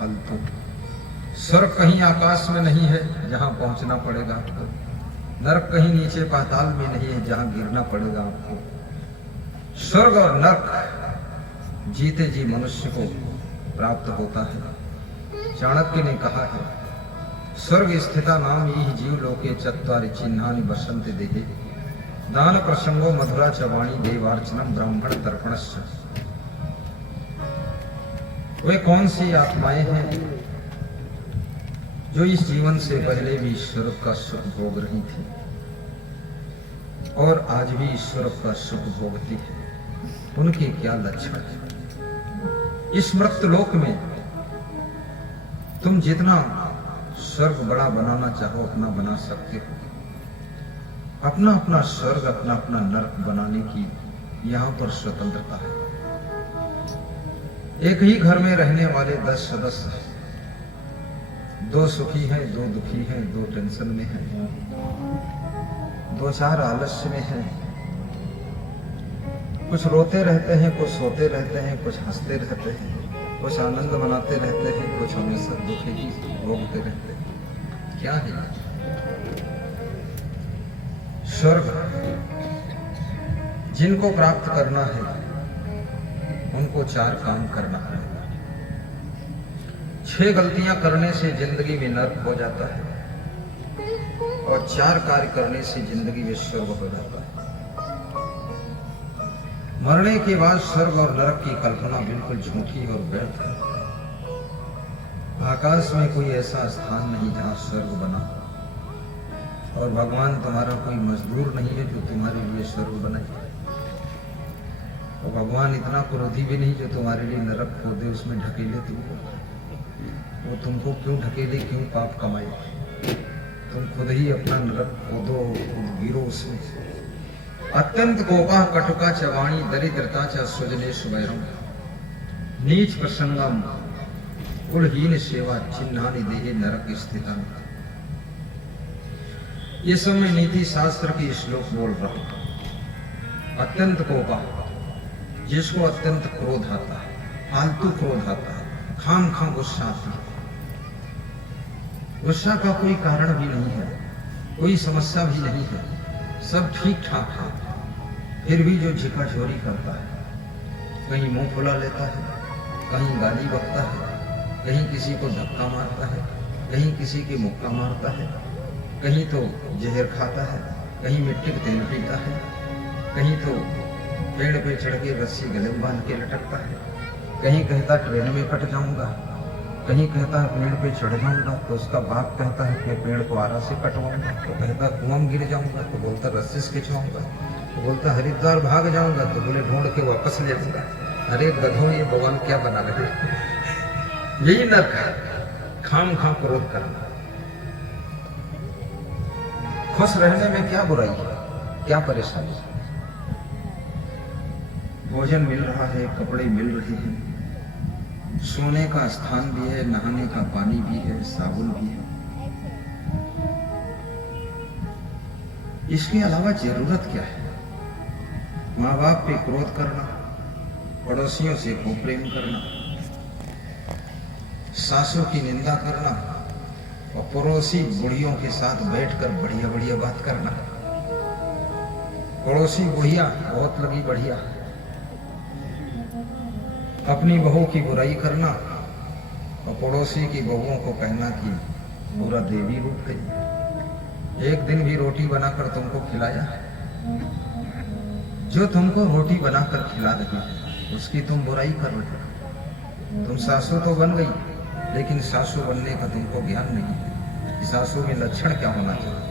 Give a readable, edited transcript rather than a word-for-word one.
फालतू। स्वर्ग कहीं आकाश में नहीं है जहां पहुंचना पड़ेगा आपको, नरक कहीं नीचे पाताल में नहीं है जहां गिरना पड़ेगा आपको। स्वर्ग और नरक जीते जी मनुष्य को प्राप्त होता है। चाणक्य ने कहा है, स्वर्ग स्थिता नाम यही जीव लोके चत्वारि चिन्हानि बसन्ति देहे, दान प्रसंगो मधुरा च वाणी देवार्चनम ब्राह्मण तर्पणस्य। वे कौन सी आत्माएं हैं जो इस जीवन से पहले भी ईश्वर का सुख भोग रही थी और आज भी ईश्वर का सुख भोगती है? उनके क्या लक्षण है? इस मृत्युलोक में तुम जितना स्वर्ग बड़ा बनाना चाहो अपना बना सकते हो। अपना अपना स्वर्ग अपना अपना नरक बनाने की यहां पर स्वतंत्रता है। एक ही घर में रहने वाले 10 सदस्य हैं, 2 सुखी हैं, 2 दुखी हैं, 2 टेंशन में हैं, 2-4 आलस्य में हैं, कुछ रोते रहते हैं, कुछ सोते रहते हैं, कुछ हंसते रहते हैं, कुछ आनंद मनाते रहते हैं, कुछ हमेशा दुखी ही भोगते रहते हैं। क्या है स्वर्ग? जिनको प्राप्त करना है उनको 4 काम करना है। 6 गलतियां करने से जिंदगी में नरक हो जाता है और 4 कार्य करने से जिंदगी में स्वर्ग हो जाता है। मरने के बाद स्वर्ग और नरक की कल्पना बिल्कुल झूठी और व्यर्थ है। आकाश में कोई ऐसा स्थान नहीं जहां स्वर्ग बना और भगवान तुम्हारा कोई मजदूर नहीं है जो तुम्हारे लिए स्वर्ग बनाए। और भगवान इतना क्रोधी भी नहीं जो तुम्हारे लिए नरक खोदे उसमें ढकेले तुमको। वो तुमको क्यों ढकेले, क्यों पाप कमाए? तुम खुद ही अपना नरक खोदो, खुद गिरो उसमें। अत्यंत कोपा कटुका च वाणी दरिद्रता च सुजनेश वैरम, नीच प्रसंगम कुलहीन सेवा चिन्हानि देहे नरक स्थितम। ये सब मैं नीति शास्त्र की श्लोक बोल रहा हूं। अत्यंत कोपा, जिसको अत्यंत क्रोध आता है, फालतू क्रोध आता है, खाम खाम गुस्सा आती है। गुस्सा का कोई कारण भी नहीं है, कोई समस्या भी नहीं है, सब ठीक ठाक है, फिर भी जो झिकाझोरी करता है, कहीं मुंह फुला लेता है, कहीं गाली बकता है, कहीं किसी को धक्का मारता है, कहीं किसी के मुक्का मारता है, कहीं तो जहर खाता है, कहीं मिट्टी का तेल पीता है, कहीं तो पेड़ पे चढ़ के रस्सी गले में बांध के लटकता है, कहीं कहता ट्रेन में कट जाऊंगा, कहीं कहता है पेड़ पे चढ़ जाऊंगा तो उसका बाप कहता है कि पेड़ को आरा से कटवाऊंगा, तो कहता कुआं में गिर जाऊंगा तो बोलता रस्सी से खिंचवाऊंगा, तो बोलता हरिद्वार भाग जाऊंगा तो बोले ढूंढ के वापस ले जाऊंगा। अरे गधों, ये भगवान क्या बना रहे? यही नरक है, खाम खाम क्रोध करना। खुश रहने में क्या बुराई है, क्या परेशानी है? भोजन मिल रहा है, कपड़े मिल रहे हैं, सोने का स्थान भी है, नहाने का पानी भी है, साबुन भी है। इसके अलावा जरूरत क्या है? माँ बाप पे क्रोध करना, पड़ोसियों से कुप्रेम करना, सासों की निंदा करना और पड़ोसी बुढ़ियों के साथ बैठकर बढ़िया बढ़िया बात करना। पड़ोसी बुढ़िया बहुत लगी बढ़िया, अपनी बहू की बुराई करना और पड़ोसी की बहुओं को कहना कि पूरा देवी रूप गई। एक दिन भी रोटी बनाकर तुमको खिलाया? जो तुमको रोटी बनाकर खिला रही है उसकी तुम बुराई कर रहे हो। तुम सासू तो बन गई, लेकिन सासू बनने का तुमको ज्ञान नहीं है। सासू में लक्षण क्या होना चाहिए?